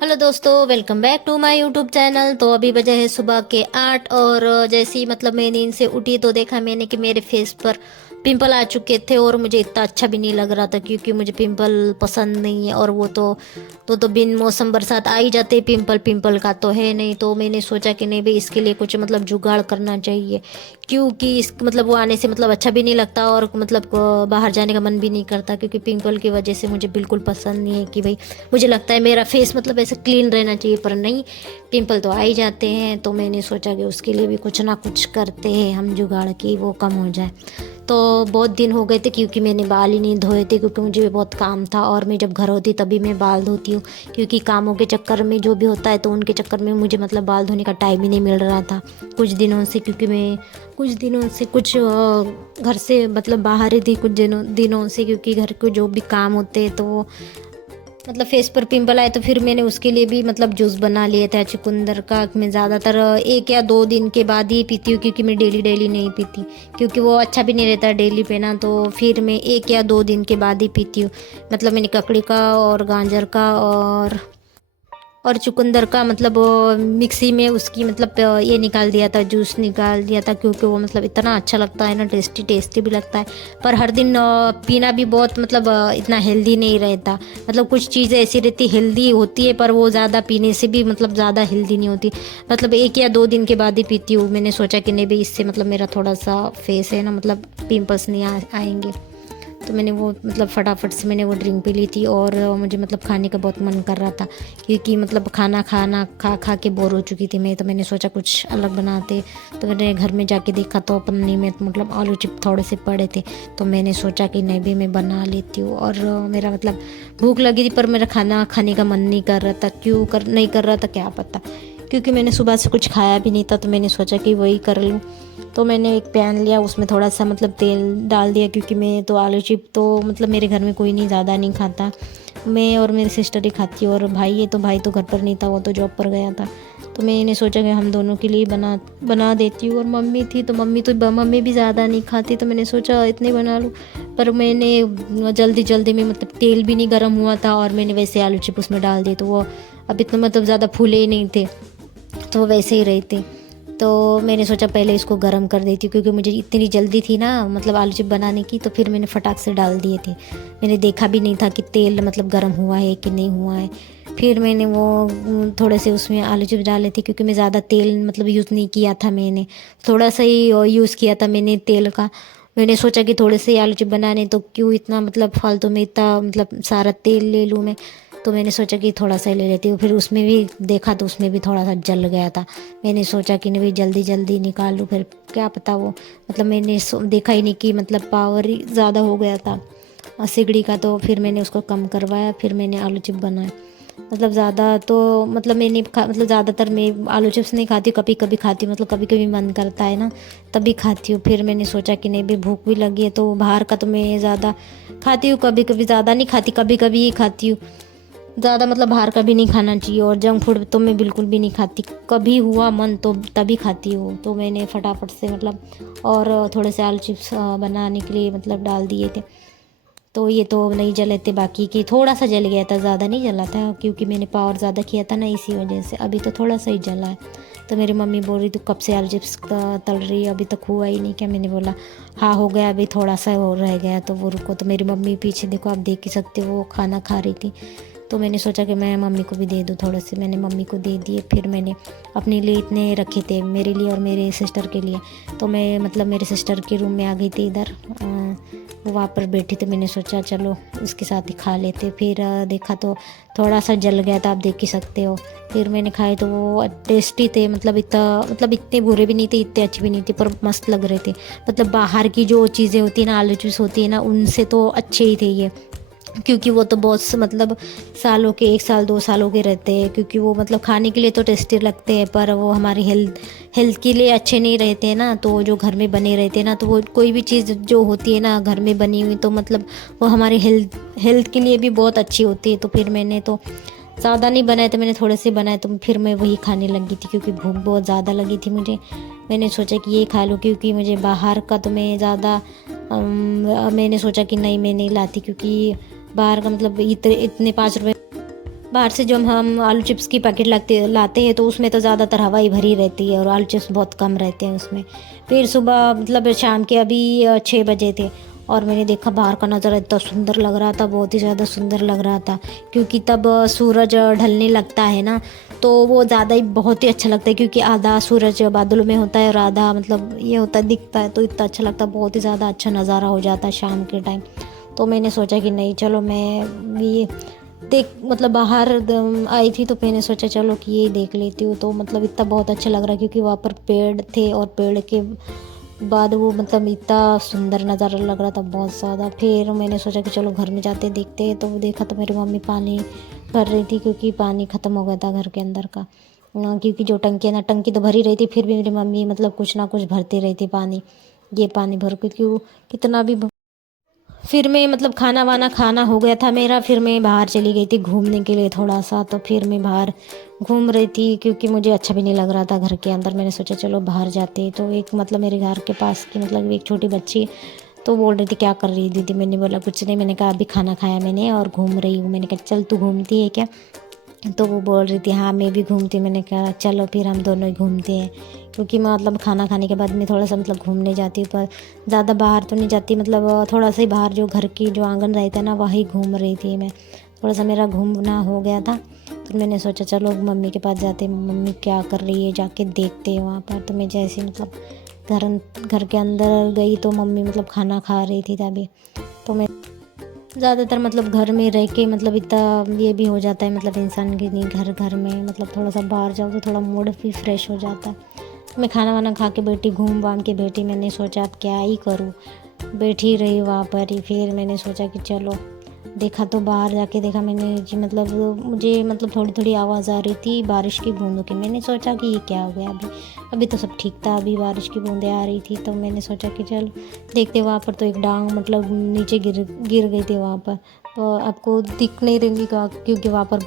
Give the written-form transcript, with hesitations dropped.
Hello दोस्तों, welcome back to my YouTube channel. तो अभी बजे है सुबह के 8 और जैसे ही मतलब मैं नींद से उठी तो देखा मैंने कि मेरे फेस पर पिंपल आ चुके थे और मुझे इतना अच्छा भी नहीं लग रहा था क्योंकि मुझे पिंपल पसंद नहीं है। और वो तो बिन मौसम बरसात आ ही जाते पिंपल, पिंपल का तो है नहीं। तो मैंने सोचा कि नहीं भाई, इसके लिए कुछ मतलब जुगाड़ करना चाहिए क्योंकि इस मतलब वो आने से मतलब अच्छा भी नहीं लगता और मतलब बाहर जाने का मन भी नहीं करता क्योंकि पिंपल की वजह से मुझे बिल्कुल पसंद नहीं है कि भाई, मुझे लगता है मेरा फेस मतलब ऐसे क्लीन रहना चाहिए पर नहीं, पिंपल तो आ ही जाते हैं। तो मैंने सोचा कि उसके लिए भी कुछ ना कुछ करते हैं हम जुगाड़ की वो कम हो जाए। तो बहुत दिन हो गए थे क्योंकि मैंने बाल ही नहीं धोए थे क्योंकि मुझे भी बहुत काम था और मैं जब घर होती तभी मैं बाल धोती हूँ क्योंकि कामों के चक्कर में जो भी होता है तो उनके चक्कर में मुझे मतलब बाल धोने का टाइम ही नहीं मिल रहा था कुछ दिनों से। क्योंकि मैं कुछ दिनों से कुछ घर से मतलब बाहर ही थी कुछ दिनों से क्योंकि घर के जो भी काम होते हैं तो मतलब फेस पर पिंपल आए तो फिर मैंने उसके लिए भी मतलब जूस बना लिया था चुकंदर का। मैं ज़्यादातर 1 या 2 दिन के बाद ही पीती हूँ क्योंकि मैं डेली डेली नहीं पीती क्योंकि वो अच्छा भी नहीं रहता डेली पीना। तो फिर मैं 1 या 2 दिन के बाद ही पीती हूँ। मतलब मैंने ककड़ी का और गाजर का और चुकंदर का मतलब मिक्सी में उसकी मतलब ये निकाल दिया था, जूस निकाल दिया था क्योंकि वो मतलब इतना अच्छा लगता है ना, टेस्टी टेस्टी भी लगता है। पर हर दिन पीना भी बहुत मतलब इतना हेल्दी नहीं रहता। मतलब कुछ चीज़ें ऐसी रहती हेल्दी होती है पर वो ज़्यादा पीने से भी मतलब ज़्यादा हेल्दी नहीं होती। मतलब 1 या 2 दिन के बाद ही पीती हूँ। मैंने सोचा कि नहीं भाई, इससे मतलब मेरा थोड़ा सा फेस है ना मतलब पिम्पल्स नहीं आएंगे। तो मैंने वो मतलब फटाफट से मैंने वो ड्रिंक पी ली थी और मुझे मतलब खाने का बहुत मन कर रहा था क्योंकि मतलब खाना खाना खा खा के बोर हो चुकी थी मैं। तो मैंने सोचा कुछ अलग बनाते। तो मैंने घर में जाके देखा तो पन्नी में मतलब आलू चिप थोड़े से पड़े थे। तो मैंने सोचा कि नहीं भी मैं बना लेती हूँ। और मेरा मतलब भूख लगी थी पर मेरा खाना खाने का मन नहीं कर रहा था। क्यों नहीं कर रहा था क्या पता, क्योंकि मैंने सुबह से कुछ खाया भी नहीं था। तो मैंने सोचा कि वही कर लूँ। तो मैंने एक पैन लिया, उसमें थोड़ा सा मतलब तेल डाल दिया क्योंकि मैं तो आलू चिप तो मतलब मेरे घर में कोई नहीं ज़्यादा नहीं खाता, मैं और मेरी सिस्टर ही खाती हूँ। और भाई है तो भाई तो घर पर नहीं था, वो तो जॉब पर गया था। तो मैंने सोचा कि हम दोनों के लिए बना बना देती हूँ। और मम्मी थी तो मम्मी भी ज़्यादा नहीं खाती तो मैंने सोचा इतने बना लूँ। पर मैंने जल्दी जल्दी में मतलब तेल भी नहीं गर्म हुआ था और मैंने वैसे आलू चिप उसमें डाल दिए तो वो अब इतना मतलब ज़्यादा फूले ही नहीं थे, तो वो वैसे ही रहे थे। तो मैंने सोचा पहले इसको गर्म कर देती हूँ क्योंकि मुझे इतनी जल्दी थी ना मतलब आलू चिप बनाने की। तो फिर मैंने फटाक से डाल दिए थे, मैंने देखा भी नहीं था कि तेल मतलब गर्म हुआ है कि नहीं हुआ है। फिर मैंने वो थोड़े से उसमें आलू चिप्स डाले थे क्योंकि मैं ज़्यादा तेल मतलब यूज़ नहीं किया था, मैंने थोड़ा सा ही यूज़ किया था मैंने तेल का। मैंने सोचा कि थोड़े से आलू चिप बनाने तो क्यों इतना मतलब फालतू में इतना मतलब सारा तेल ले लूँ मैं। तो मैंने सोचा कि थोड़ा सा ही ले लेती हूँ। फिर उसमें भी देखा तो उसमें भी थोड़ा सा जल गया था। मैंने सोचा कि नहीं जल्दी जल्दी निकाल लूँ, फिर क्या पता वो मतलब मैंने देखा ही नहीं कि मतलब पावर ही ज़्यादा हो गया था सिगड़ी का। तो फिर मैंने उसको कम करवाया, फिर मैंने आलू चिप बनाए। मतलब ज़्यादा तो मतलब मैंने मतलब ज़्यादातर मैं आलू चिप्स नहीं खाती हूँ, कभी कभी खाती हूँ, मतलब कभी कभी मन करता है ना तभी खाती हूँ। फिर मैंने सोचा कि नहीं भी भूख भी लगी है तो बाहर का तो मैं ज़्यादा खाती हूँ, कभी कभी ज़्यादा नहीं खाती, कभी कभी ही खाती हूँ। ज़्यादा मतलब बाहर का भी नहीं खाना चाहिए और जंक फूड तो मैं बिल्कुल भी नहीं खाती, कभी हुआ मन तो तभी खाती हूँ। तो मैंने फटाफट से मतलब और थोड़े से आलू चिप्स बनाने के लिए मतलब डाल दिए थे। तो ये तो नहीं जले थे, बाकी की थोड़ा सा जल गया था, ज़्यादा नहीं जला था क्योंकि मैंने पावर ज़्यादा किया था ना इसी वजह से। अभी तो थोड़ा सा ही जला है। तो मेरी मम्मी बोल रही तू कब से आलू चिप्स तल रही है, अभी तक हुआ ही नहीं क्या। मैंने बोला हाँ हो गया, अभी थोड़ा सा और रह गया तो वो रुको। तो मेरी मम्मी पीछे देखो, आप देख ही सकते हो, वो खाना खा रही थी। तो मैंने सोचा कि मैं मम्मी को भी दे दूँ थोड़े से, मैंने मम्मी को दे दिए। फिर मैंने अपने लिए इतने रखे थे, मेरे लिए और मेरे सिस्टर के लिए। तो मैं मतलब मेरे सिस्टर के रूम में आ गई थी इधर, वो वहाँ पर बैठी थी। मैंने सोचा चलो उसके साथ ही खा लेते। फिर देखा तो थोड़ा सा जल गया था, आप देख ही सकते हो। फिर मैंने खाए तो वो टेस्टी थे, मतलब इतना मतलब इतने बुरे भी नहीं थे, इतने अच्छे भी नहीं थे, पर मस्त लग रहे थे। मतलब बाहर की जो चीज़ें होती है ना, आलू चिप्स होती है ना, उनसे तो अच्छे ही थे ये क्योंकि वो तो बहुत मतलब सालों के, 1 साल 2 सालों के रहते हैं। क्योंकि वो मतलब खाने के लिए तो टेस्टी लगते हैं पर वो हमारी हेल्थ के लिए अच्छे नहीं रहते हैं ना। तो जो घर में बने रहते हैं ना, तो वो कोई भी चीज़ जो होती है ना घर में बनी हुई तो मतलब वो हमारी हेल्थ के लिए भी बहुत अच्छी होती है। तो फिर मैंने तो ज़्यादा नहीं बनाए थे, मैंने थोड़े से बनाए तो फिर मैं वही खाने लगी थी क्योंकि भूख बहुत ज़्यादा लगी थी मुझे। मैंने सोचा कि ये खा लूँ क्योंकि मुझे बाहर का तो मैं ज़्यादा मैंने सोचा कि नहीं मैं नहीं लाती क्योंकि बाहर का मतलब इतने 5 रुपए बाहर से जो हम आलू चिप्स की पैकेट लाते हैं तो उसमें तो ज़्यादातर हवा ही भरी रहती है और आलू चिप्स बहुत कम रहते हैं उसमें। फिर सुबह मतलब शाम के अभी 6 बजे थे और मैंने देखा बाहर का नज़ारा इतना सुंदर लग रहा था, बहुत ही ज़्यादा सुंदर लग रहा था, क्योंकि तब सूरज ढलने लगता है ना, तो वो ज़्यादा ही बहुत ही अच्छा लगता है, क्योंकि आधा सूरज बादलों में होता है और आधा मतलब ये होता है दिखता है, तो इतना अच्छा लगता है, बहुत ही ज़्यादा अच्छा नज़ारा हो जाता है शाम के टाइम। तो मैंने सोचा कि नहीं चलो मैं भी देख मतलब बाहर आई थी तो मैंने सोचा चलो कि ये देख लेती हूँ। तो मतलब इतना बहुत अच्छा लग रहा है, क्योंकि वहाँ पर पेड़ थे और पेड़ के बाद वो मतलब इतना सुंदर नज़ारा लग रहा था बहुत ज़्यादा। फिर मैंने सोचा कि चलो घर में जाते देखते हैं, तो वो देखा तो मेरी मम्मी पानी भर रही थी, क्योंकि पानी ख़त्म हो गया था घर के अंदर का। क्योंकि जो टंकी है ना, टंकी तो भरी रही थी, फिर भी मेरी मम्मी मतलब कुछ ना कुछ भरती रही थी पानी, ये पानी भर, क्योंकि वो कितना भी फिर मैं मतलब खाना वाना खाना हो गया था मेरा, फिर मैं बाहर चली गई थी घूमने के लिए थोड़ा सा। तो फिर मैं बाहर घूम रही थी, क्योंकि मुझे अच्छा भी नहीं लग रहा था घर के अंदर। मैंने सोचा चलो बाहर जाते। तो एक मतलब मेरे घर के पास की मतलब एक छोटी बच्ची तो बोल रही थी क्या कर रही दीदी। मैंने बोला कुछ नहीं, मैंने कहा अभी खाना खाया मैंने और घूम रही हूँ। मैंने कहा चल तू घूमती है क्या। तो वो बोल रही थी हाँ मैं भी घूमती हूँ। मैंने कहा चलो फिर हम दोनों ही घूमते हैं, क्योंकि मैं मतलब खाना खाने के बाद मैं थोड़ा सा मतलब घूमने जाती हूँ, पर ज़्यादा बाहर तो नहीं जाती, मतलब थोड़ा सा ही बाहर जो घर की जो आंगन रहता है ना वहीं घूम रही थी मैं। थोड़ा सा मेरा घूमना हो गया था, तो मैंने सोचा चलो मम्मी के पास जाते, मम्मी क्या कर रही है जाके देखते हैं वहाँ पर। तो मैं जैसे मतलब घर के अंदर गई तो मम्मी मतलब खाना खा रही थी तभी। तो मैं ज़्यादातर मतलब घर में रह के मतलब इतना ये भी हो जाता है, मतलब इंसान के नहीं घर घर में मतलब थोड़ा सा बाहर जाओ तो थोड़ा मूड भी फ्रेश हो जाता है। मैं खाना वाना खा के बैठी, घूम वाम के बैठी। मैंने सोचा अब क्या ही करूँ, बैठी रही वहाँ पर ही। फिर मैंने सोचा कि चलो देखा, तो बाहर जाके देखा मैंने कि मतलब मुझे मतलब थोड़ी थोड़ी आवाज़ आ रही थी बारिश की बूंदों की। मैंने सोचा कि ये क्या हो गया, अभी अभी तो सब ठीक था, अभी बारिश की बूंदें आ रही थी। तो मैंने सोचा कि चल देखते। वहाँ पर तो एक डांग मतलब नीचे गिर गिर गई थी वहाँ पर, तो आपको दिख नहीं रही क्योंकि वहाँ पर